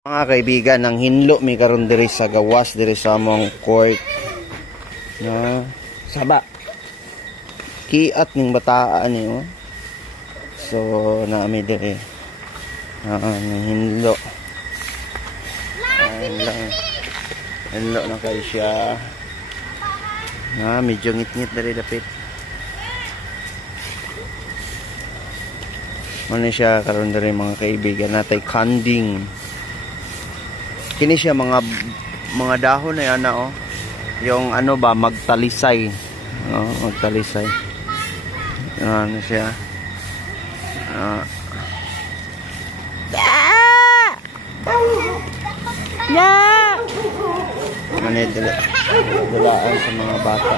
Mga kaibigan, ang hinlo mi karon diri sa gawas diri sa among court na saba kiat ning bataan ni oh. So naami diri ning hinlo hinlo na kay siya na medyo ngit-ngit diri dapit ano siya karon diri mga kaibigan natay kanding. Kini siya mga dahon na yan oh. Yung ano ba magtalisay. Oh, magtalisay. Ano siya? Dulaan sa mga bata.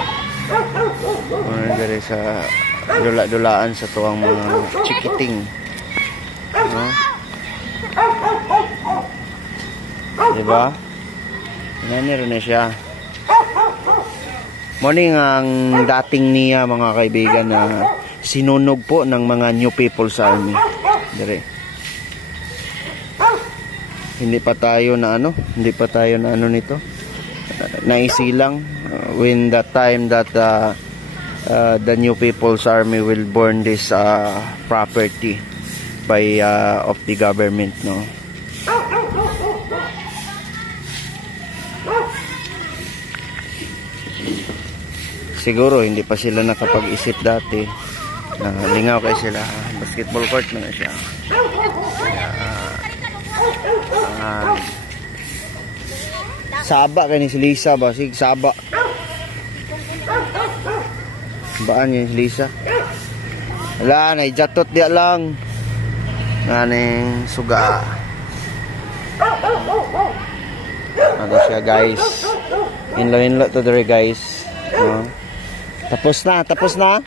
Dari sa dula-dulaan sa tuwang mga chikiting. No? Diba? Naniro na siya. Morning ang dating niya mga kaibigan na sinunog po ng mga New People's Army. Dire. Hindi pa tayo na ano nito. Naisilang when the time that the New People's Army will burn this property by of the government, no. Siguro hindi pa sila nakapag-isip dati. Lingaw kay sila. Basketball court na siya. Saba kay ni si Lisa ba? Sig saba. Baan ni si Lisa? Wala na jatot dia lang. Nganing suga. Ano siya guys? Hinlo to dere guys. Tapos na.